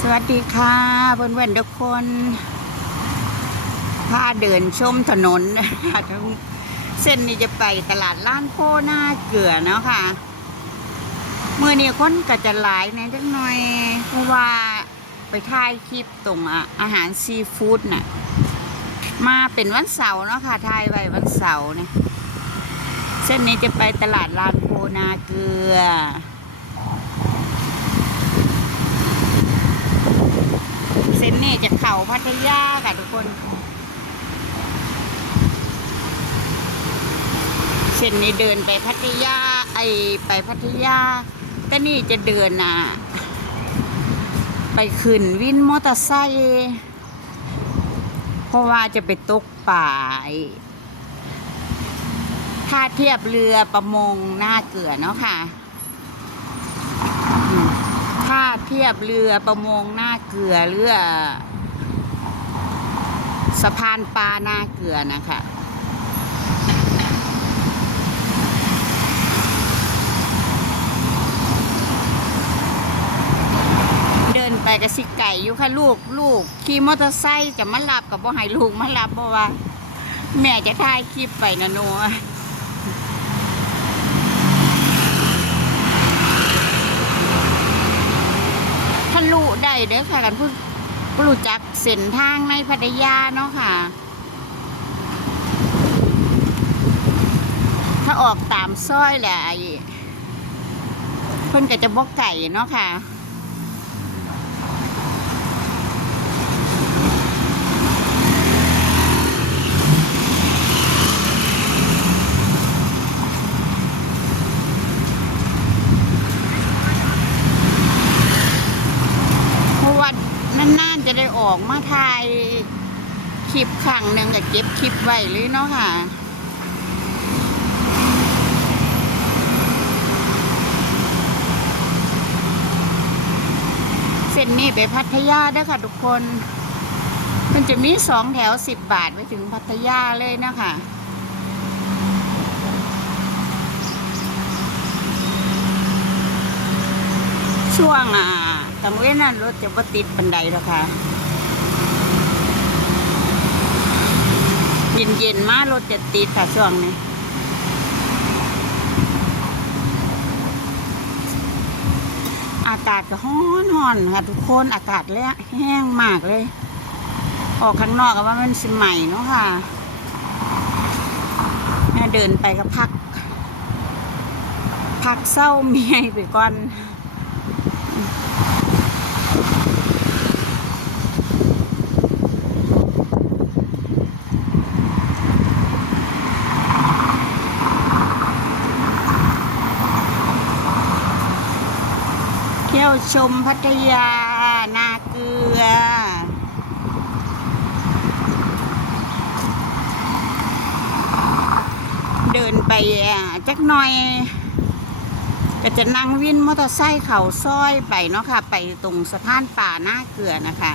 สวัสดีค่ะเพื่อนเพื่อนๆทุกคนพาเดินชมถนนนะคะทั้งเส้นนี้จะไปตลาดล้านโพหน้าเกลือเนาะค่ะเมื่อนี้คนก็จะหลายในจักหน่อย เพราะว่าไปถ่ายคลิปตรงอะอาหารซีฟู้ดน่ะมาเป็นวันเสาร์เนาะค่ะถ่ายไว้วันเสาร์เนี่ยเส้นนี้จะไปตลาดลานโพนาเกลือ เส้ นนี้จะเข่าพัทยาค่ะทุกคน เส้นนี้เดินไปพัทยา ไอไปพัทยา แต่นี่จะเดินอะ ไปขึ้นวินมอเตอร์ไซค์เพราะว่าจะไปตกป่าท่าเทียบเรือประมงหน้าเกลือเนาะค่ะ มท่าเทียบเรือประมงหน้าเกลือเรือสะพานปลาหน้าเกลือนะคะเดินไปกับสิไก่อยู่ค่ะลูกลูกขี่มอเตอร์ไซค์จะมารับกับบ่ให้ลูกมารับเพราะว่า แม่จะถ่ายคลิปไปนะหนู ลุได้เด้อค่ะกันผู้ผู้รู้จักเส้นทางในพัทยาเนาะค่ะ ถ้าออกตามซอยแหละไอ้เพิ่นก็จะบอกไก่เนาะค่ะ เพราะว่านานๆจะ ได้ออกมาถ่ายคลิปครั้งหนึ่งก็เก็บคลิปไว้เลยเนาะค่ะเส้นนี้ไปพัทยาเด้อค่ะทุกคน มันจะมีสองแถวสิบบาทไปถึงพัทยาเลยนะคะช่วงอะ กลางเว้นนั้นรถจะบ่ติดบันไดหรอกค่ะ เย็นเย็นๆมารถจะติดค่ะช่วงนี้อากาศก็ร้อนร้อนค่ะทุกคนอากาศเลยแห้งมากเลย ออกข้างนอกก็ว่ามันสิใหม่เนาะค่ะแม่เดินไปก็พัก พักเศร้าเมียไปก่อน ชมพัทยา นาเกลือ เดินไปจักหน่อย ก็จะนั่งวินมอเตอร์ไซค์เขาซอยไปเนาะค่ะ ไปตรงสะพานป่าหน้าเกลือนะคะ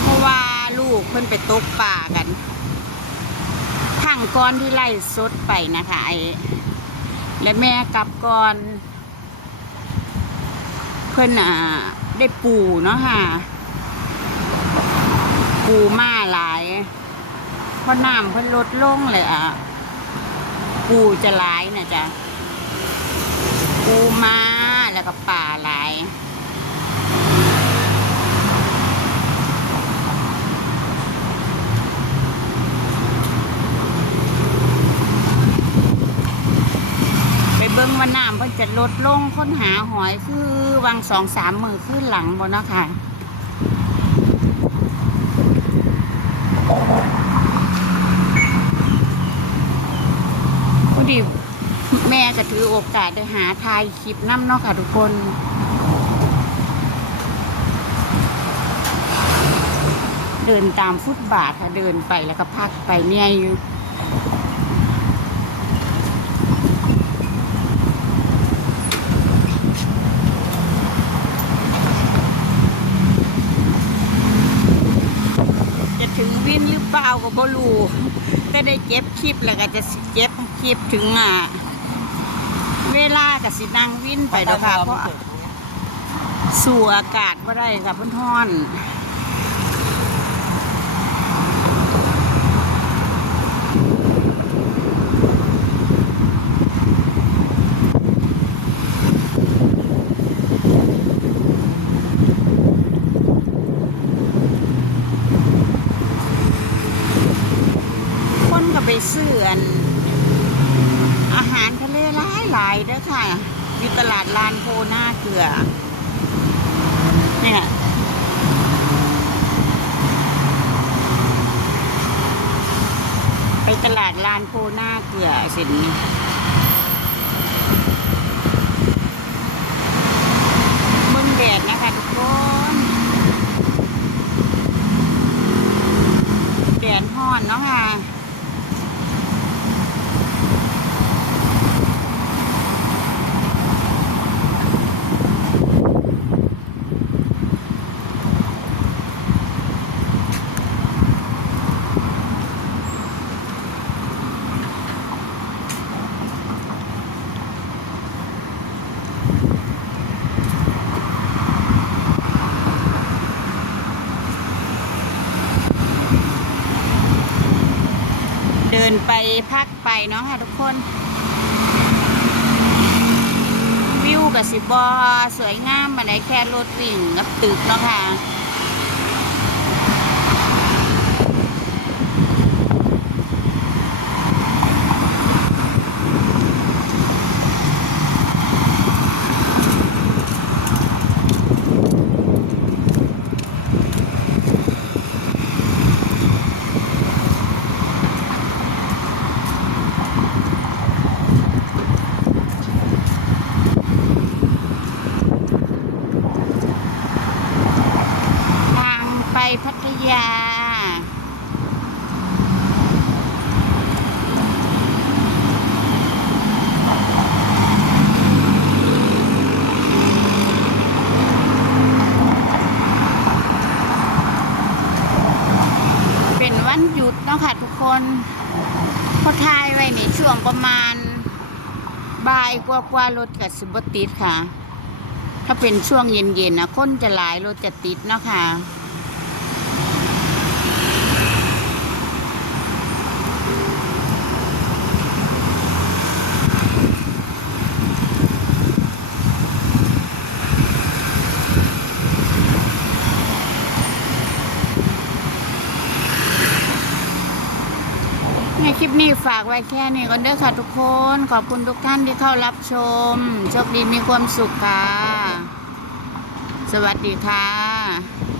เพราะว่าลูกเพิ่นไปตกป่ากันทางก้อนที่ไล่สดไปนะคะไอ และแม่กลับก่อน เพื่อนอ่า ได้ปูเนาะค่ะ ปูมาหลายเพราะน้ำเพิ่นลดลงเลยอะ ปูจะหลายนะจ๊ะ ปูมาแล้วก็ป่าหลาย ไปเบิ้งว่าน้ำเพิ่น จะลดลงค้นหาหอยคือวังสองสามมือขึ้นหลังบนเนาะค่ะพอดีแม่ก็ถือโอกาสได้หาทายคลิปน้ำเนาะค่ะทุกคนเดินตามฟุตบาทค่ะเดินไปแล้วก็พักไปเนี่ยอยู่ จะถึงวินหรือ เปล่าก็บ่รู้แต่ได้เก็บคลิปแล้วก็จะเก็บคลิปถึงอะเวลากับสินังวิ่นไปเด้อค่ะเพราะสู่อากาศบ่ได้ค่ะเพิ่นท่อน คนก็ไปซื้ออันอาหารทะเลหลายหลายแล้วค่ะอยู่ตลาดลานโพหน้าเกลือ เนี่ยไปตลาดลานโพหน้าเกลือสินเบิ่งแดดนะคะทุกคน แดดฮ้อนเนาะค่ะ เดินไปพักไปเนาะค่ะทุกคน วิวกับสิบอสวยงามมาไหนแค่รถวิ่งกับตึกเนาะค่ะ ทางไปพัทยา เป็นวันหยุดเนาะค่ะทุกคนพอทายไว้ในช่วงประมาณบ่ายกว่าๆรถกับสิบติดค่ะ ถ้าเป็นช่วงเย็นๆนะคนจะหลายรถจะติดเนาะค่ะ ในคลิปนี้ฝากไว้แค่นี้ก่อนเด้อค่ะทุกคน ขอบคุณทุกท่านที่เข้ารับชม โชคดีมีความสุขค่ะ สวัสดีค่ะ